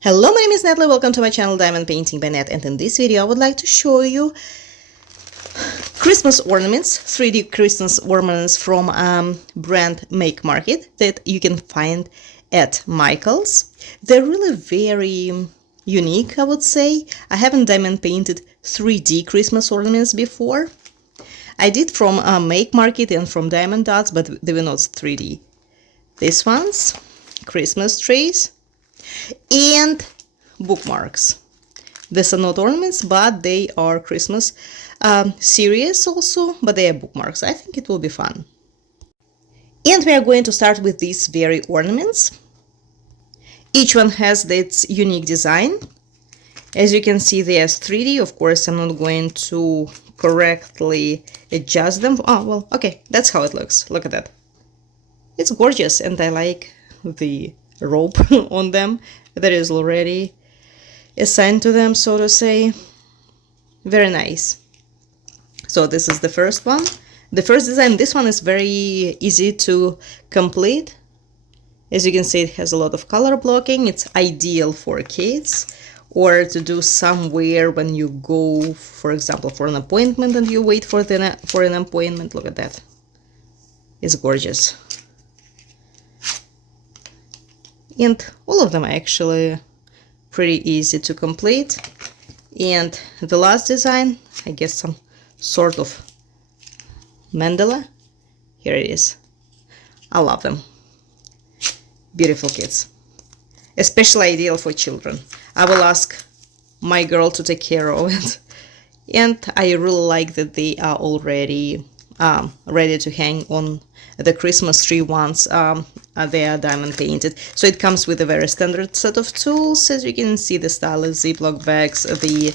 Hello, my name is Natalie. Welcome to my channel Diamond Painting by Nat, and in this video I would like to show you Christmas ornaments, 3D Christmas ornaments from brand Make Market that you can find at Michael's. They're really very unique, I would say. I haven't diamond painted 3D Christmas ornaments before. I did from Make Market and from Diamond Dots, but they were not 3D. These ones, Christmas trees, and bookmarks. These are not ornaments, but they are Christmas series also, but they are bookmarks. I think it will be fun. And we are going to start with these very ornaments. Each one has its unique design. As you can see, they are 3D. Of course, I'm not going to correctly adjust them. Oh, well, okay, that's how it looks. Look at that. It's gorgeous, and I like the rope on them that is already assigned to them, so to say. Very nice. So this is the first one. The first design, this one is very easy to complete. As you can see, it has a lot of color blocking. It's ideal for kids or to do somewhere when you go, for example, for an appointment and you wait for an appointment. Look at that. It's gorgeous. And all of them are actually pretty easy to complete. And the last design, I guess some sort of mandala. Here it is. I love them. Beautiful kids. Especially ideal for children. I will ask my girl to take care of it. And I really like that they are already ready to hang on the Christmas tree once they are diamond painted. So it comes with a very standard set of tools. As you can see, the stylish Ziploc bags, the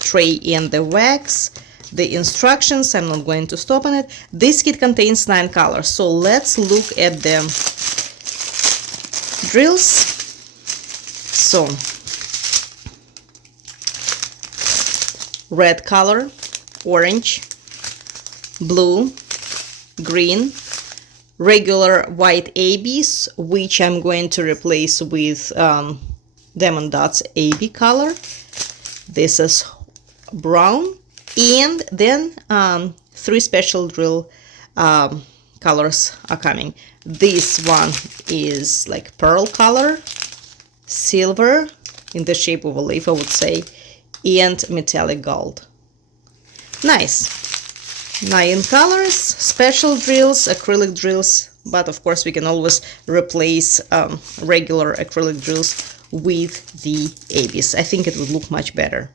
tray and the wax, the instructions. I'm not going to stop on it. This kit contains 9 colors. So let's look at the drills. So red color, orange, blue, green, regular white ABs, which I'm going to replace with Diamond Dots AB color. This is brown, and then 3 special drill colors are coming. This one is like pearl color, silver in the shape of a leaf, I would say, and metallic gold. Nice. 9 colors, special drills, acrylic drills, but of course we can always replace regular acrylic drills with the ABs. I think it would look much better.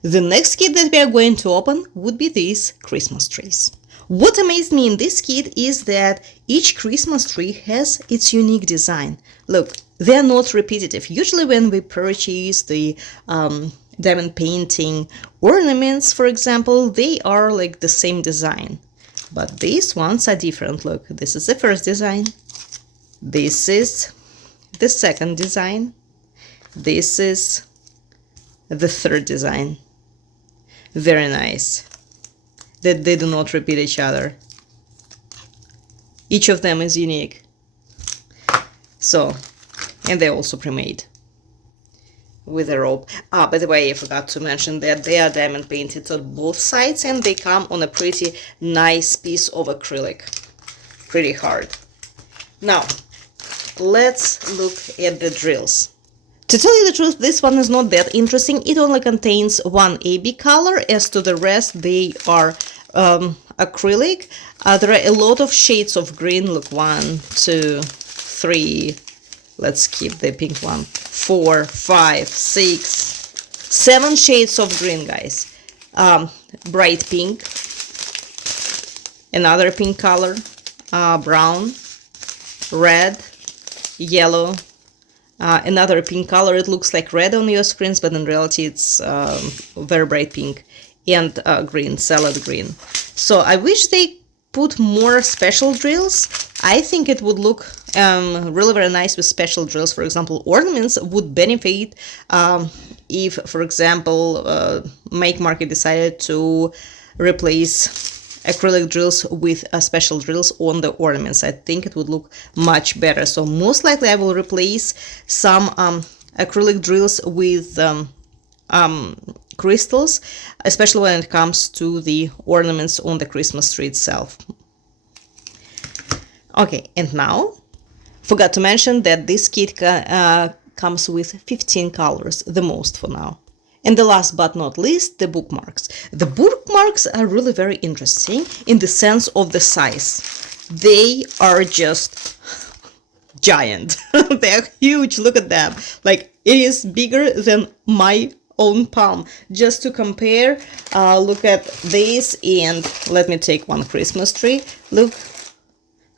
The next kit that we are going to open would be these Christmas trees. What amazed me in this kit is that each Christmas tree has its unique design. Look, they are not repetitive. Usually when we purchase the diamond painting ornaments, for example, they are like the same design, but these ones are different. Look, this is the first design, this is the second design, this is the third design. Very nice that they do not repeat each other. Each of them is unique. So, and they're also pre-made with a rope. By the way, I forgot to mention that they are diamond painted on both sides, and they come on a pretty nice piece of acrylic. Pretty hard. Now, let's look at the drills. To tell you the truth, this one is not that interesting. It only contains 1 AB color. As to the rest, they are acrylic. There are a lot of shades of green. Look, 1, 2, 3. Let's keep the pink one. 4, 5, 6, 7 shades of green, guys. Bright pink, another pink color, brown, red, yellow, another pink color. It looks like red on your screens, but in reality it's very bright pink, and green, salad green. So I wish they put more special drills. I think it would look really very nice with special drills. For example, ornaments would benefit if, for example, Make Market decided to replace acrylic drills with special drills on the ornaments. I think it would look much better. So most likely I will replace some acrylic drills with crystals, especially when it comes to the ornaments on the Christmas tree itself. Okay, and now, forgot to mention that this kit comes with 15 colors, the most for now. And the last but not least, the bookmarks. The bookmarks are really very interesting in the sense of the size. They are just giant. They're huge. Look at them. Like, it is bigger than my own palm. Just to compare, look at this, and let me take one Christmas tree. Look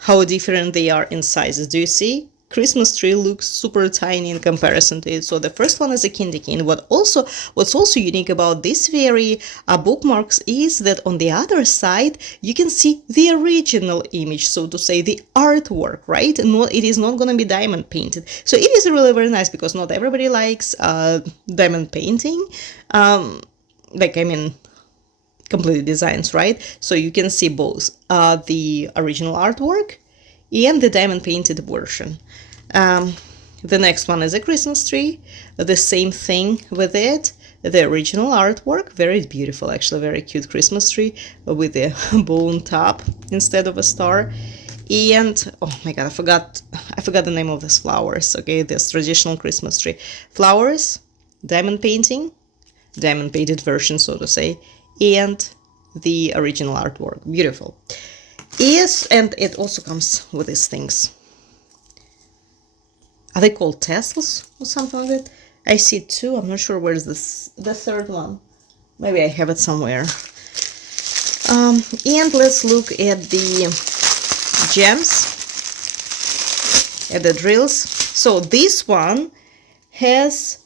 how different they are in sizes. Do you see? Christmas tree looks super tiny in comparison to it. So the first one is a candy cane. What's also unique about this very bookmarks is that on the other side you can see the original image, so to say, the artwork, right? It is not going to be diamond painted. So it is really very nice because not everybody likes diamond painting. Completed designs, right? So you can see both the original artwork and the diamond painted version. The next one is a Christmas tree. The same thing with it. The original artwork, very beautiful, actually, very cute Christmas tree with a bone top instead of a star. And oh my god, I forgot the name of these flowers. Okay, this traditional Christmas tree flowers, diamond painting, diamond painted version, so to say, and the original artwork. Beautiful. Yes, and it also comes with these things. Are they called tassels or something like that? I see two. I'm not sure where's the third one. Maybe I have it somewhere. And let's look at the gems, at the drills. So this one has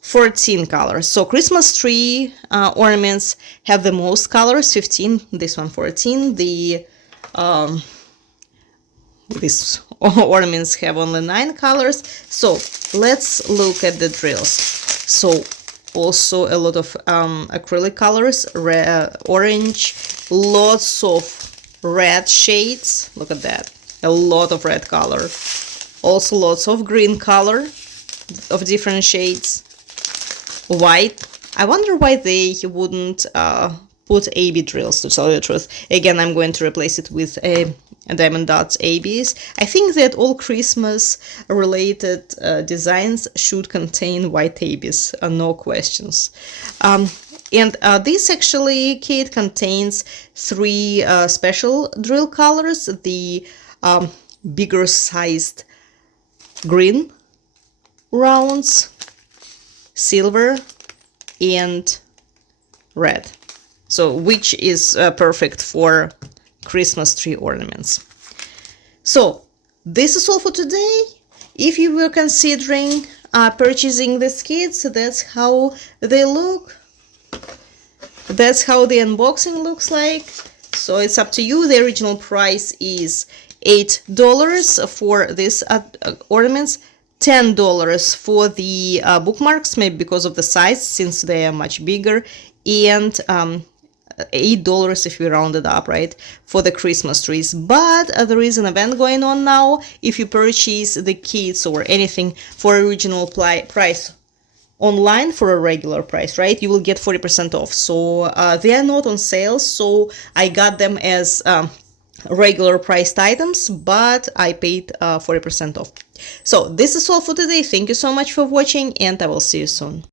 14 colors. So Christmas tree ornaments have the most colors, 15. This one 14. These ornaments have only 9 colors. So let's look at the drills. So also a lot of acrylic colors, red, orange, lots of red shades. Look at that, a lot of red color. Also lots of green color of different shades. White. I wonder why they wouldn't put AB drills, to tell you the truth. Again, I'm going to replace it with a diamond dots ABs. I think that all Christmas related designs should contain white ABs, no questions. And this actually kit contains 3 special drill colors: the bigger sized green rounds, silver, and red. So which is perfect for Christmas tree ornaments. So this is all for today. If you were considering purchasing these kits, that's how they look. That's how the unboxing looks like. So it's up to you. The original price is $8 for these ornaments, $10 for the bookmarks, maybe because of the size, since they are much bigger, and $8 if we round it up, right, for the Christmas trees. But there is an event going on now. If you purchase the kits or anything for original price online for a regular price, right, you will get 40% off. So they are not on sale, so I got them as regular priced items, but I paid 40% off. So this is all for today. Thank you so much for watching, and I will see you soon.